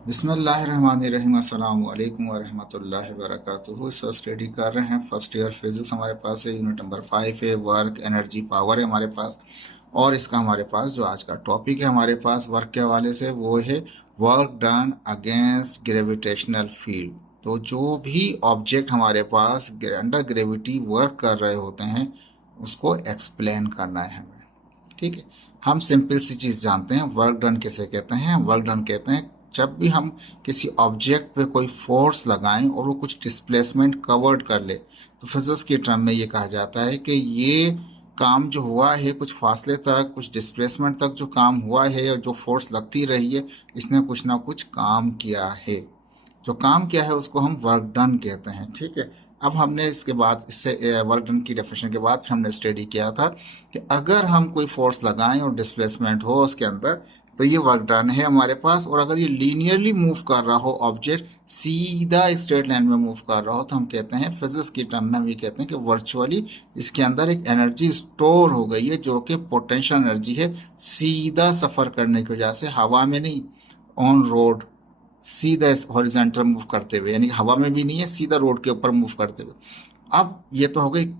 बिस्मिल्लाहिर्रहमानिर्रहीम अस्सलाम वालेकुम वरहमतुल्लाहि वबरकातुहू। सर स्टडी कर रहे हैं फर्स्ट ईयर फिजिक्स। हमारे पास है यूनिट नंबर 5 है, वर्क एनर्जी पावर है हमारे पास। और इसका हमारे पास जो आज का टॉपिक है हमारे पास वर्क के हवाले से वो है work done against gravitational field. तो जो भी ऑब्जेक्ट हमारे पास अंडर ग्रेविटी वर्क कर रहे होते हैं उसको एक्सप्लेन करना है हमें। ठीक है, हम सिंपल सी चीज़ जानते हैं वर्क डन किसे कहते हैं। वर्क डन कहते हैं जब भी हम किसी ऑब्जेक्ट पे कोई फोर्स लगाएं और वो कुछ डिस्प्लेसमेंट कवर्ड कर ले, तो फिजिक्स के टर्म में ये कहा जाता है कि ये काम जो हुआ है कुछ फासले तक, कुछ डिस्प्लेसमेंट तक जो काम हुआ है और जो फोर्स लगती रही है, इसने कुछ ना कुछ काम किया है। जो काम किया है उसको हम वर्क डन कहते हैं। ठीक है, अब हमने इसके बाद इससे वर्क डन की डेफिनेशन के बाद फिर हमने स्टडी किया था कि अगर हम कोई फोर्स लगाएं और डिस्प्लेसमेंट हो उसके अंदर, तो ये वर्क डन है हमारे पास। और अगर ये लीनियरली मूव कर रहा हो, ऑब्जेक्ट सीधा स्ट्रेट लाइन में मूव कर रहा हो, तो हम कहते हैं फिजिक्स की टर्म में हम ये कहते हैं कि वर्चुअली इसके अंदर एक एनर्जी स्टोर हो गई है जो कि पोटेंशियल एनर्जी है। सीधा सफर करने की वजह से, हवा में नहीं, ऑन रोड, सीधा हॉरिजॉन्टल मूव करते हुए, यानी हवा में भी नहीं है, सीधा रोड के ऊपर मूव करते हुए। अब ये तो हो गई,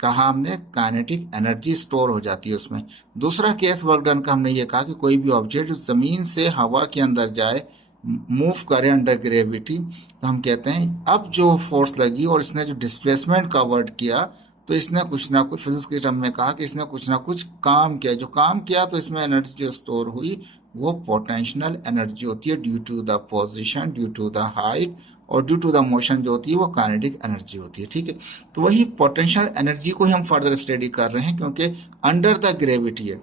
कहा हमने काइनेटिक एनर्जी स्टोर हो जाती है उसमें। दूसरा केस वर्क डन का हमने ये कहा कि कोई भी ऑब्जेक्ट जो जमीन से हवा के अंदर जाए, मूव करे अंडर ग्रेविटी, तो हम कहते हैं अब जो फोर्स लगी और इसने जो डिस्प्लेसमेंट कवर्ड किया, तो इसने कुछ ना कुछ, फिजिक्स के टर्म में कहा कि इसने कुछ ना कुछ काम किया। जो काम किया तो इसमें एनर्जी जो स्टोर हुई वो पोटेंशियल एनर्जी होती है, due to the position, due to the height और ड्यू टू द मोशन जो होती है वो काइनेटिक एनर्जी होती है। ठीक है, तो वही पोटेंशियल एनर्जी को ही हम फर्दर स्टडी कर रहे हैं, क्योंकि अंडर द ग्रेविटी है,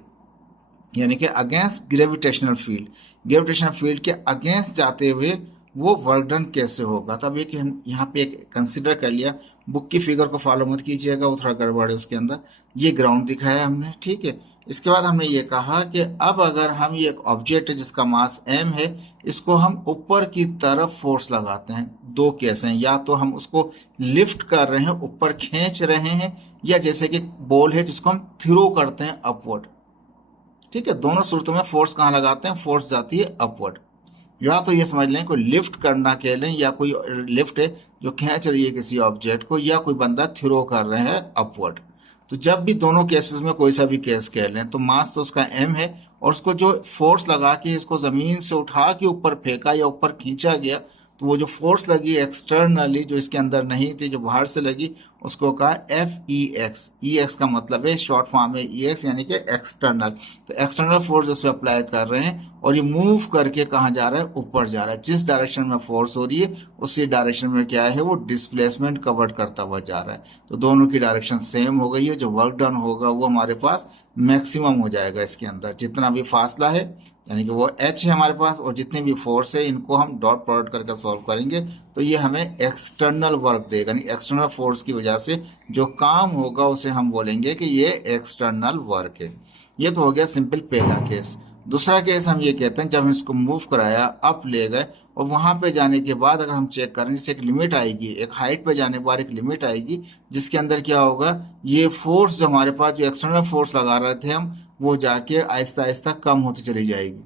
यानी कि against gravitational field, gravitational field के अगेंस्ट जाते हुए वो वर्क डन कैसे होगा। तो अब एक यहाँ पे एक कंसिडर कर लिया, बुक की फिगर को फॉलो मत कीजिएगा, वो थोड़ा गड़बड़ है उसके अंदर। ये ग्राउंड दिखाया हमने, ठीक है। इसके बाद हमने ये कहा कि अब अगर हम ये एक ऑब्जेक्ट है जिसका मास m है, इसको हम ऊपर की तरफ फोर्स लगाते हैं। दो केस हैं, या तो हम उसको लिफ्ट कर रहे हैं, ऊपर खींच रहे हैं, या जैसे कि बॉल है जिसको हम थ्रो करते हैं अपवर्ड। ठीक है, दोनों सूरतों में फोर्स कहाँ लगाते हैं, फोर्स जाती है अपवर्ड। या तो ये समझ लें कोई लिफ्ट करना कह लें, या कोई लिफ्ट है जो खींच रही है किसी ऑब्जेक्ट को, या कोई बंदा थ्रो कर रहे हैं अपवर्ड। तो जब भी दोनों केसेस में कोई सा भी केस कह लें, तो मास तो उसका m है, और उसको जो फोर्स लगा के इसको जमीन से उठा के ऊपर फेंका या ऊपर खींचा गया, तो वो जो फोर्स लगी एक्सटर्नली, जो इसके अंदर नहीं थी, जो बाहर से लगी, उसको कहा एफ ई एक्स। ई एक्स का मतलब है, शॉर्ट फॉर्म है ई एक्स, यानी कि एक्सटर्नल। तो एक्सटर्नल फोर्स इस पर अप्लाई कर रहे हैं, और ये मूव करके कहाँ जा रहा है, ऊपर जा रहा है। जिस डायरेक्शन में फोर्स हो रही है उसी डायरेक्शन में क्या है, वो डिस्प्लेसमेंट कवर्ड करता हुआ जा रहा है। तो दोनों की डायरेक्शन सेम हो गई है। जो वर्क डन होगा वो हमारे पास मैक्सिमम हो जाएगा इसके अंदर। जितना भी फासला है, यानी कि वो h है हमारे पास, और जितनी भी फोर्स है इनको हम डॉट प्रोडक्ट करके सॉल्व करेंगे, तो ये हमें एक्सटर्नल वर्क देगा। यानी एक्सटर्नल फोर्स की वजह से जो काम होगा उसे हम बोलेंगे कि ये एक्सटर्नल वर्क है। ये तो हो गया सिंपल पहला केस। दूसरा केस हम ये कहते हैं, जब हम इसको मूव कराया, अप ले गए, और वहां पे जाने के बाद अगर हम चेक करें, जैसे एक लिमिट आएगी, एक हाइट पे जाने के बाद एक लिमिट आएगी, जिसके अंदर क्या होगा, ये फोर्स जो हमारे पास, जो एक्सटर्नल फोर्स लगा रहे थे हम, वो जाके आहिस्ता आहिस्ता कम होती चली जाएगी।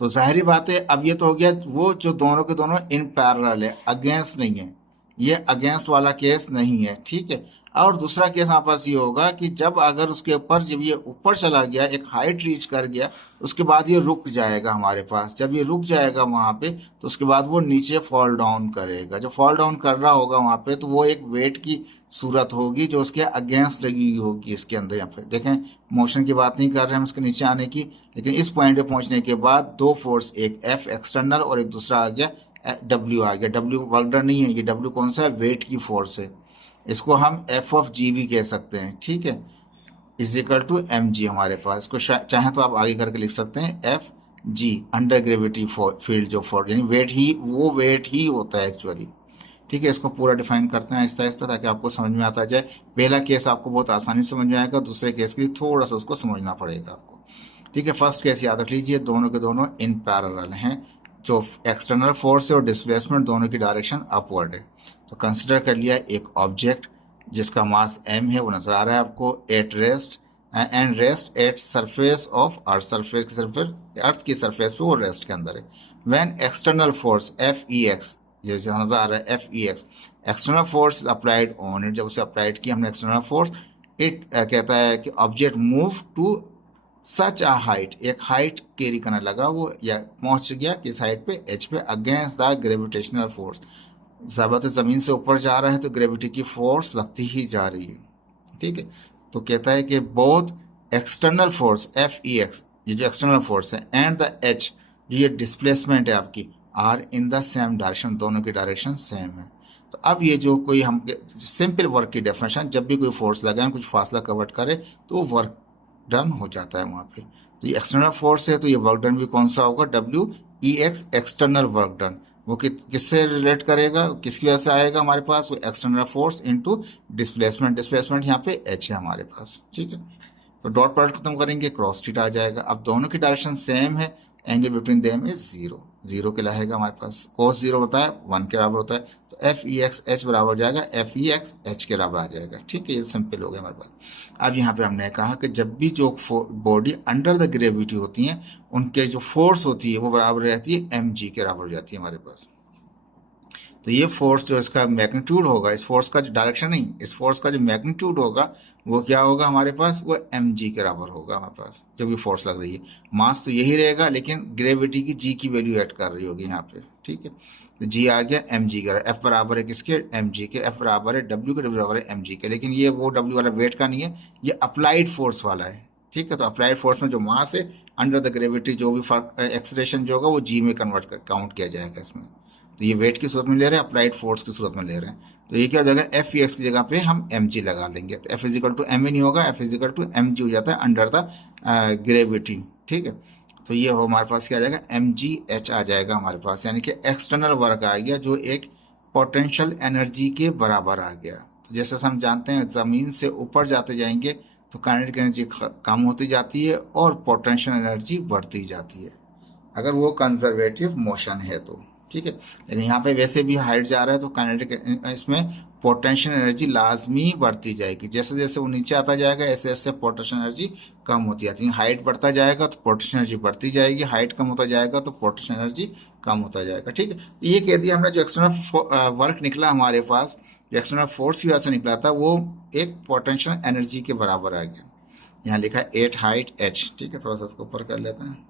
तो जाहिर बात है, अब ये तो हो गया वो जो दोनों के दोनों इन पैरेलल है, अगेंस्ट नहीं है। ये अगेंस्ट वाला केस नहीं है, ठीक है। और दूसरा केस हमारे पास ये होगा कि जब अगर उसके ऊपर, जब ये ऊपर चला गया, एक हाइट रीच कर गया, उसके बाद ये रुक जाएगा हमारे पास। जब ये रुक जाएगा वहां पे, तो उसके बाद वो नीचे फॉल डाउन करेगा। जो फॉल डाउन कर रहा होगा वहां पे, तो वो एक वेट की सूरत होगी जो उसके अगेंस्ट लगी हुई होगी। इसके अंदर यहाँ पे देखें, मोशन की बात नहीं कर रहे हैं हम इसके नीचे आने की, लेकिन इस पॉइंट पे पहुंचने के बाद दो फोर्स, एक एफ एक्सटर्नल और एक दूसरा आ गया डब्ल्यू आ गया। डब्ल्यू वर्क डन नहीं है, ये डब्ल्यू कौन सा है, वेट की फोर्स है। इसको हम एफ ऑफ जी भी कह सकते हैं, ठीक है, is equal to m g हमारे पास। इसको चाहे तो आप आगे करके लिख सकते हैं F G, under gravity field जो फोर्स, यानी वेट ही, वो वेट ही होता है एक्चुअली। ठीक है, इसको पूरा डिफाइन करते हैं आहिस्ता आहिस्ता, ताकि आपको समझ में आता जाए। पहला केस आपको बहुत आसानी से समझ में आएगा, दूसरे केस के लिए थोड़ा सा उसको समझना पड़ेगा आपको। ठीक है, फर्स्ट केस याद रख लीजिए, दोनों के दोनों इन पैरेलल हैं। जो एक्सटर्नल फोर्स है और डिस्प्लेसमेंट दोनों की डायरेक्शन अपवर्ड है। तो कंसिडर कर लिया एक ऑब्जेक्ट जिसका मास m है, वो नजर आ रहा है आपको, at rest and rest at surface of earth, surface की सरफेस, अर्थ की सरफेस पे वो रेस्ट के अंदर है। When external force F e x, जो नजर आ रहा है F e x, external force applied on it, जब उसे अप्लाइड किया हमने एक्सटर्नल फोर्स, इट कहता है कि object move to such a height, एक हाइट कैरी करने लगा वो, या पहुंच गया किस हाइट पे, एच पे, अगेंस्ट द ग्रेविटेशनल फोर्स, ज़्यादा ज़मीन से ऊपर जा रहा है तो ग्रेविटी की फोर्स लगती ही जा रही है। ठीक है, तो कहता है कि both external force F e x, ये जो एक्सटर्नल फोर्स है, एंड द एच, जो ये डिस्प्लेसमेंट है आपकी, are in the same direction, दोनों की डायरेक्शन सेम है। तो अब ये जो कोई हम सिंपल वर्क की डेफिनेशन, जब भी कोई फोर्स लगाए, कुछ फासला कवर करे, तो वो वर्क डन हो जाता है वहाँ पे। तो ये एक्सटर्नल फोर्स है, तो ये वर्क डन भी कौन सा होगा, W E x, external work done. वो किससे रिलेट करेगा, किसकी वजह से आएगा हमारे पास, वो external force into displacement, displacement यहाँ पे एच है हमारे पास। ठीक है, तो डॉट प्रोडक्ट खत्म करेंगे, क्रॉस थीटा आ जाएगा। अब दोनों की डायरेक्शन सेम है, angle between them is zero, zero कहलाएगा हमारे पास, कोस जीरो होता है 1 के बराबर होता है, तो एफ ई एक्स एच बराबर हो जाएगा एफ ई एक्स एच के बराबर आ जाएगा। ठीक है, ये सिंपल हो गया हमारे पास। अब यहाँ पे हमने कहा कि जब भी जो बॉडी अंडर द ग्रेविटी होती है, उनके जो फोर्स होती है वो बराबर रहती है एम जी के बराबर हो जाती है हमारे पास। तो ये फोर्स जो इसका मैग्नीट्यूड होगा, इस फोर्स का जो डायरेक्शन नहीं, इस फोर्स का जो मैग्नीट्यूड होगा वो क्या होगा हमारे पास, वो एम जी के बराबर होगा हमारे पास, जब ये फोर्स लग रही है। मास तो यही रहेगा, लेकिन ग्रेविटी की जी की वैल्यू ऐड कर रही होगी यहाँ पे। ठीक है, तो जी आ गया एम जी का, एफ बराबर है किसके, एम जी के, एफ बराबर है डब्ल्यू के, डब्ल्यू बराबर है एम जी के, लेकिन ये वो डब्ल्यू वाला वेट का नहीं है, ये अप्लाइड फोर्स वाला है। ठीक है, तो अप्लाइड फोर्स में जो मास है अंडर द ग्रेविटी, जो भी एक्सलेशन जो होगा वो जी में कन्वर्ट कर काउंट किया जाएगा इसमें। तो ये वेट की सूरत में ले रहे हैं, अप्लाइड फोर्स की सूरत में ले रहे हैं। तो ये क्या हो जाएगा, एफ ई एक्स की जगह पे हम एम जी लगा लेंगे, तो एफ इजिकल टू एम ही नहीं होगा, F is equal to m g हो जाता है अंडर द ग्रेविटी। ठीक है, तो ये हो हमारे पास क्या आ जाएगा, एम जी एच आ जाएगा हमारे पास, यानी कि एक्सटर्नल वर्क आ गया जो एक पोटेंशियल एनर्जी के बराबर आ गया। तो जैसे हम जानते हैं ज़मीन से ऊपर जाते जाएंगे तो काइनेटिक एनर्जी कम होती जाती है और पोटेंशियल एनर्जी बढ़ती जाती है, अगर वो कंजर्वेटिव मोशन है तो। ठीक है, लेकिन यहाँ पे वैसे भी हाइट जा रहा है तो काइनेटिक, इसमें पोटेंशियल एनर्जी लाजमी बढ़ती जाएगी, जैसे जैसे वो नीचे आता जाएगा ऐसे ऐसे पोटेंशियल एनर्जी कम होती जाती है। हाइट बढ़ता जाएगा तो पोटेंशियल एनर्जी बढ़ती जाएगी, हाइट कम होता जाएगा तो पोटेंशियल एनर्जी कम होता जाएगा। ठीक है, तो ये कह दिया हमने, जो एक्सटर्नल वर्क निकला हमारे पास, जो एक्सटर्नल फोर्स की वजह से निकला था, वो एक पोटेंशियल एनर्जी के बराबर आ गया। यहाँ लिखा है 8 हाइट एच। ठीक है, थोड़ा सा इसको ऊपर कर लेते हैं।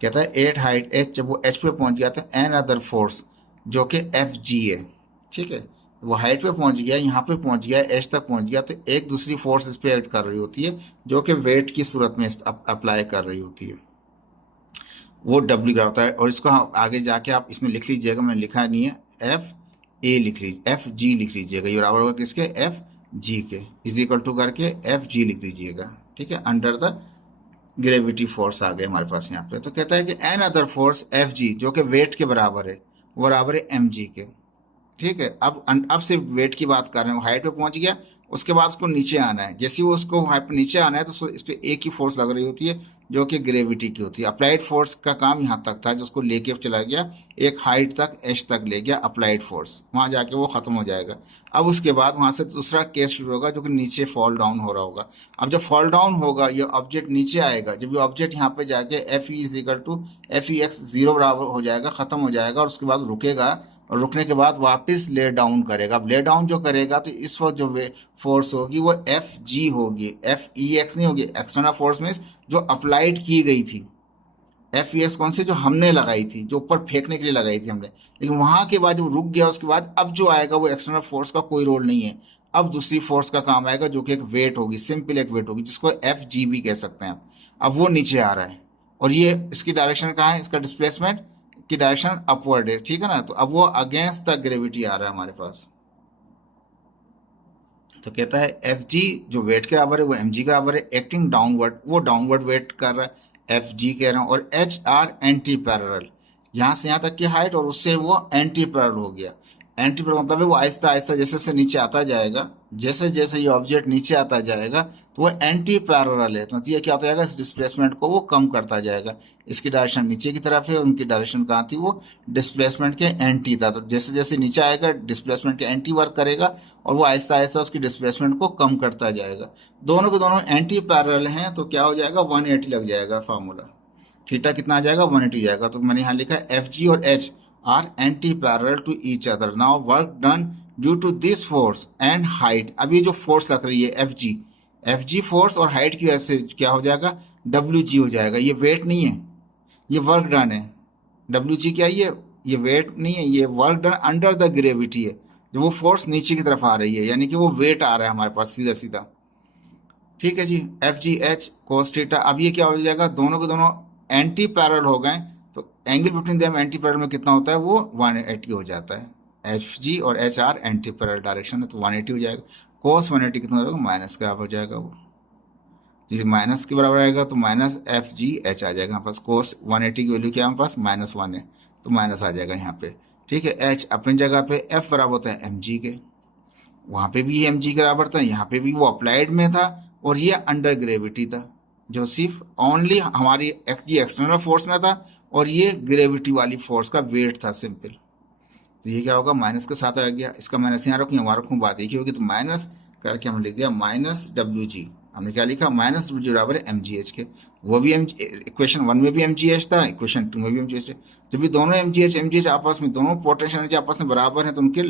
कहता है 8 हाइट एच, जब वो एच पे पहुंच गया तो एन अदर फोर्स जो कि एफ जी है। ठीक है, वो हाइट पे पहुंच गया, यहाँ पे पहुंच गया, एच तक पहुंच गया, तो एक दूसरी फोर्स इस पे एक्ट कर रही होती है जो कि वेट की सूरत में अप्लाई कर रही होती है, वो डब्ल्यू का होता है। और इसको आगे जाके आप इसमें लिख लीजिएगा, मैंने लिखा नहीं है, एफ ए लिख लीजिए, एफ जी लिख लीजिएगा, ये बराबर होगा किसके, एफ जी के, इज इक्वल टू करके एफ जी लिख दीजिएगा। ठीक है, अंडर द ग्रेविटी फोर्स आ गए हमारे पास यहाँ पे। तो कहता है कि another force F g, जो कि वेट के बराबर है, वो बराबर है एम जी के। ठीक है, अब सिर्फ वेट की बात कर रहे हैं, वो हाइट पे पहुंच गया, उसके बाद उसको नीचे आना है, जैसे ही वो उसको हाइट पे नीचे आना है तो उसको इस पे एक ही फोर्स लग रही होती है जो कि ग्रेविटी की होती है। अप्लाइड फोर्स का काम यहाँ तक था, जिसको लेके चला गया एक हाइट तक, एच तक ले गया अप्लाइड फोर्स, वहां जाके वो खत्म हो जाएगा। अब उसके बाद वहां से दूसरा केस शुरू होगा जो कि नीचे फॉल डाउन हो रहा होगा। अब जब फॉल डाउन होगा, ये ऑब्जेक्ट नीचे आएगा, जब ये ऑब्जेक्ट यहाँ पे जाके F e is equal to F e x zero बराबर हो जाएगा, खत्म हो जाएगा, और उसके बाद रुकेगा, और रुकने के बाद वापस ले डाउन करेगा। अब ले डाउन जो करेगा तो इस वक्त जो फोर्स होगी वो एफ जी होगी, एफ ई एक्स नहीं होगी। एक्सटर्नल फोर्स में जो अप्लाइड की गई थी, एफ ई एक्स कौन से, जो हमने लगाई थी, जो ऊपर फेंकने के लिए लगाई थी हमने, लेकिन वहां के बाद जब रुक गया, उसके बाद अब जो आएगा वो एक्सटर्नल फोर्स का कोई रोल नहीं है। अब दूसरी फोर्स का काम आएगा जो कि एक वेट होगी, सिंपल एक वेट होगी, जिसको एफ जी भी कह सकते हैं। अब वो नीचे आ रहा है और ये इसकी डायरेक्शन कहाँ है, इसका डिस्प्लेसमेंट की डायरेक्शन अपवर्ड है। ठीक है ना, तो अब वो अगेंस्ट द ग्रेविटी आ रहा है हमारे पास। तो कहता है एफ जी जो वेट के बराबर है वो एम जी के बराबर है, एक्टिंग डाउनवर्ड, वो डाउनवर्ड वेट कर रहा है, एफ जी कह रहा हूँ, और एच आर एंटी पैरेलल, यहाँ से यहाँ तक की हाइट और उससे वो एंटी पैरेलल हो गया। एंटी पैरेलल मतलब है वो आहिस्ता आहिस्ता जैसे जैसे नीचे आता जाएगा, जैसे जैसे ये ऑब्जेक्ट नीचे आता जाएगा तो वो एंटी पैरेलल है, तो ये क्या होता जाएगा, इस डिस्प्लेसमेंट को वो कम करता जाएगा। इसकी डायरेक्शन नीचे की तरफ है, उनकी डायरेक्शन कहाँ थी, वो डिस्प्लेसमेंट के एंटी था। तो जैसे जैसे नीचे आएगा डिस्प्लेसमेंट के एंटी वर्क करेगा और वो आहिस्ता आहिस्ता उसकी डिस्प्लेसमेंट को कम करता जाएगा। दोनों के दोनों एंटी पैरेलल हैं तो क्या हो जाएगा, 180 लग जाएगा फार्मूला। थीटा कितना आ जाएगा, 180 जाएगा। तो मैंने यहाँ लिखा है एफ जी और h are anti parallel to each other, now work done due to this force and height. अब ये जो फोर्स लग रही है एफ जी फोर्स और हाइट की वजह से क्या हो जाएगा, डब्ल्यू जी हो जाएगा। ये वेट नहीं है, ये वर्क डन है। डब्ल्यू जी क्या है, ये वेट नहीं है, ये work done under the gravity है। जो वो फोर्स नीचे की तरफ आ रही है, यानी कि वो वेट आ रहा है हमारे पास सीधा सीधा। ठीक है जी, F G H cos theta. अब ये क्या हो जाएगा, दोनों के दोनों एंटी पैरेलल हो गए तो angle between them anti parallel में कितना होता है, वो 180 हो जाता है। एफ जी और h are anti parallel direction है तो 180 हो जाएगा। कोस 180 कितना हो जाएगा, माइनस के बराबर हो जाएगा। वो जैसे माइनस के बराबर आएगा तो माइनस एफ जी एच आ जाएगा हमारे पास। कोस 180 की वैल्यू क्या है हमारे पास, -1 है तो माइनस आ जाएगा यहाँ पे। ठीक है, एच अपनी जगह पे, एफ बराबर होता है एम जी के, वहां पे भी एम जी के बराबर था, यहाँ पे भी वो अप्लाइड में था और ये अंडर ग्रेविटी था, जो सिर्फ ओनली हमारी एक्स जी एक्सटर्नल फोर्स में था और ये ग्रेविटी वाली फोर्स का वेट था सिंपल। तो ये क्या होगा, माइनस के साथ आ गया, इसका माइनस यहाँ रखूँ, वहाँ रखूँ, बात एक ही होगी। तो माइनस करके हमने लिख दिया माइनस डब्ल्यू जी। हमने क्या लिखा, माइनस डब्ल्यू जी बराबर है एम जी एच के। वो भी एम इक्वेशन 1 में भी एम जी एच था, इक्वेशन 2 में भी एम जी एच है। जब भी दोनों एम जी एच आपस में, दोनों पोटेंशियल एनर्जी आपस में बराबर हैं तो उनके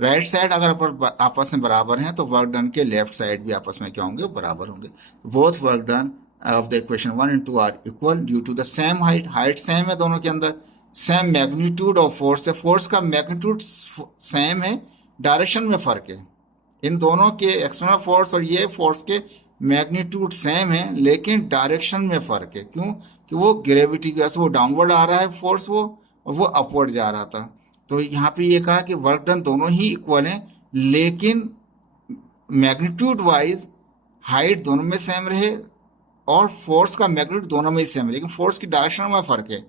राइट साइड अगर आपस में बराबर हैं तो वर्क डन के लेफ्ट साइड भी आपस में क्या होंगे, बराबर होंगे। Both work done of the equation 1 and 2 are equal due to the same height. Height same है दोनों के अंदर, सेम मैग्नीट्यूड ऑफ फोर्स है, फोर्स का मैग्नीट्यूड सेम है, डायरेक्शन में फर्क है। इन दोनों के एक्सटर्नल फोर्स और ये फोर्स के मैग्नीट्यूड सेम है लेकिन डायरेक्शन में फर्क है। क्यों, कि वो ग्रेविटी की वजह से वो डाउनवर्ड आ रहा है फोर्स, वो और वो अपवर्ड जा रहा था। तो यहाँ पे ये कहा कि वर्क डन दोनों ही इक्वल हैं लेकिन मैग्नीट्यूड वाइज हाइट दोनों में सेम रहे और फोर्स का मैग्नीट्यूड दोनों में ही सेम है, लेकिन फोर्स की डायरेक्शन में फर्क है।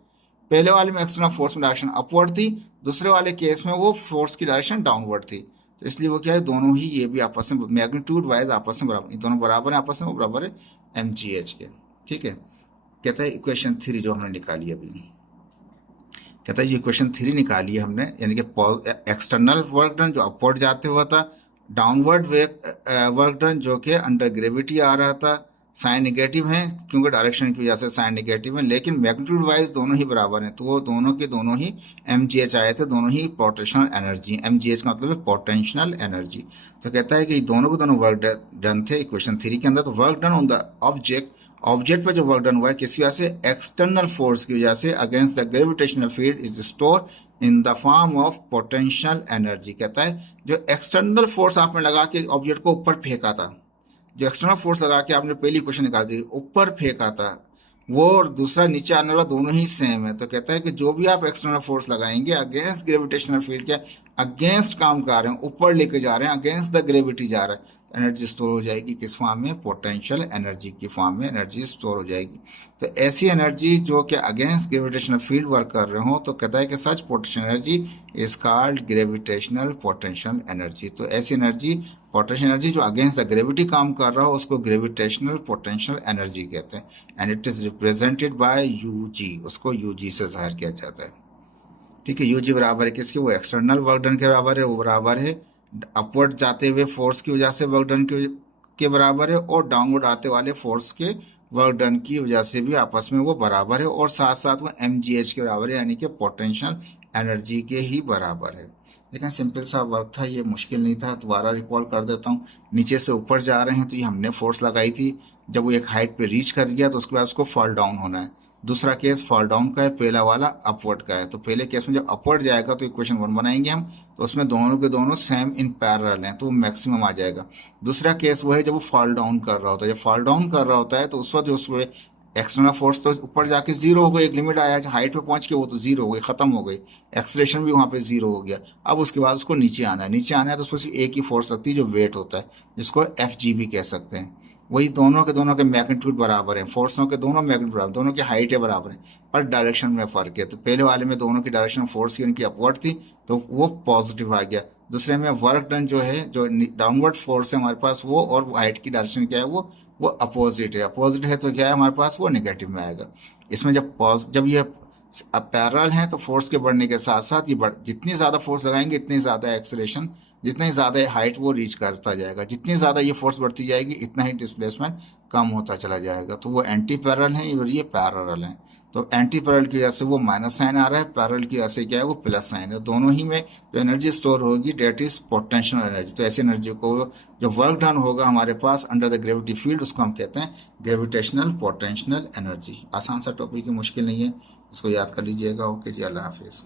पहले वाले में एक्सटर्नल फोर्स में डायरेक्शन अपवर्ड थी, दूसरे वाले केस में वो फोर्स की डायरेक्शन डाउनवर्ड थी। तो इसलिए वो क्या है, दोनों ही ये भी आपस में मैग्नीट्यूड वाइज आपस में बराबर, दोनों बराबर है आपस में, वो बराबर है एम जी एच के। ठीक है, कहता है इक्वेशन 3 जो हमने निकाली अभी, कहता है ये इक्वेशन 3 निकाली है हमने, यानी कि एक्सटर्नल वर्क डन जो अपवर्ड जाते हुआ था, डाउनवर्ड वर्क डन जो कि अंडर ग्रेविटी आ रहा था। साइन निगेटिव है क्योंकि डायरेक्शन की वजह से साइन निगेटिव है, लेकिन मैग्नीट्यूड वाइज दोनों ही बराबर हैं तो वो दोनों के दोनों ही एम जी एच आए थे, दोनों ही potential energy. M G H का मतलब है पोटेंशियल एनर्जी। तो कहता है कि दोनों के दोनों वर्क डन थे इक्वेशन 3 के अंदर। तो work done on the object पर जो वर्क डन हुआ है किस वजह से, एक्सटर्नल फोर्स की वजह से against the gravitational field is store in the form of potential energy. कहता है जो एक्सटर्नल फोर्स आपने लगा के ऑब्जेक्ट को ऊपर फेंका था, जो एक्सटर्नल फोर्स लगा के आपने पहली क्वेश्चन निकाल दी, ऊपर फेंका था, वो और दूसरा नीचे आने वाला दोनों ही सेम है। तो कहता है कि जो भी आप एक्सटर्नल फोर्स लगाएंगे अगेंस्ट ग्रेविटेशनल फील्ड के अगेंस्ट काम कर रहे हैं, ऊपर लेके जा रहे हैं, अगेंस्ट द ग्रेविटी जा रहा है, एनर्जी स्टोर हो जाएगी किस फॉर्म में, पोटेंशियल एनर्जी की फॉर्म में एनर्जी स्टोर हो जाएगी। तो ऐसी एनर्जी जो कि अगेंस्ट ग्रेविटेशनल फील्ड वर्क कर रहे हो तो कहता है कि such potential energy is called gravitational potential energy. तो ऐसी एनर्जी, पोटेंशियल एनर्जी जो अगेंस्ट द ग्रेविटी काम कर रहा हो उसको ग्रेविटेशनल पोटेंशियल एनर्जी कहते हैं। And it is represented by U G, उसको यू जी से जाहिर किया जाता है। ठीक है, यू जी बराबर है किसके, वो एक्सटर्नल वर्क डन के बराबर है, वो बराबर है अपवर्ड जाते हुए फोर्स की वजह से वर्क डन के बराबर है, और डाउनवर्ड आते वाले फोर्स के वर्क डन की वजह से भी आपस में वो बराबर है, और साथ साथ वो एम जी एच के बराबर है, यानी कि पोटेंशियल एनर्जी के ही बराबर है। लेकिन सिंपल सा वर्क था, ये मुश्किल नहीं था। दोबारा रिकॉल कर देता हूँ, नीचे से ऊपर जा रहे हैं तो ये हमने फोर्स लगाई थी, जब वो एक हाइट पे रीच कर गया तो उसके बाद उसको फॉल डाउन होना है। दूसरा केस फॉल डाउन का है, पहला वाला अपवर्ड का है। तो पहले केस में जब अपवर्ड जाएगा तो इक्वेशन 1 बनाएंगे हम, तो उसमें दोनों के दोनों सेम इन पैरेलल हैं तो वो मैक्सिमम आ जाएगा। दूसरा केस वो है जब वो फॉल डाउन कर रहा होता है, जब फॉल डाउन कर रहा होता है तो उस वक्त जो उसमें एक्सटर्नल फोर्स तो ऊपर जाके जीरो हो गई, एक लिमिट आया हाइट पे पहुंच के वो तो जीरो हो गई, खत्म हो गई, एक्सलेशन भी वहां पे जीरो हो गया। अब उसके बाद उसको नीचे आना है, नीचे आना है तो उसमें एक ही फोर्स लगती है जो वेट होता है, जिसको एफ जी भी कह सकते हैं। वही दोनों के मैग्नीट्यूड बराबर हैं, फोर्सों के दोनों मैग्नीट्यूड बराबर, दोनों की हाइटें बराबर हैं, पर डायरेक्शन में फर्क है। तो पहले वाले में दोनों की डायरेक्शन फोर्स की उनकी अपवर्ड थी, तो वो पॉजिटिव आ गया। दूसरे में वर्क डन जो है, जो डाउनवर्ड फोर्स है हमारे पास, वो और हाइट की डायरेक्शन क्या है, वो अपोजिट है। अपोजिट है तो क्या है हमारे पास, वो नेगेटिव में आएगा। इसमें जब ये अब पैरेलल हैं तो फोर्स के बढ़ने के साथ साथ जितनी ज़्यादा फोर्स लगाएंगे इतनी ज़्यादा एक्सेलरेशन, जितनी ज़्यादा हाइट वो रीच करता जाएगा। जितनी ज़्यादा ये फोर्स बढ़ती जाएगी इतना ही डिस्प्लेसमेंट कम होता चला जाएगा। तो वो एंटी पैरेलल हैं और ये पैरेलल हैं। तो एंटी पैरेलल की वजह से वो माइनस साइन आ रहा है, पैरेलल की वजह से क्या है, वो प्लस साइन है। दोनों ही में जो एनर्जी स्टोर होगी डेट इज पोटेंशियल एनर्जी। तो ऐसी एनर्जी को, जो वर्क डन होगा हमारे पास अंडर द ग्रेविटी फील्ड, उसको हम कहते हैं ग्रेविटेशनल पोटेंशियल एनर्जी। आसान सा टॉपिक है, मुश्किल नहीं है, इसको याद कर लीजिएगा। ओके जी, अल्लाह हाफिज़।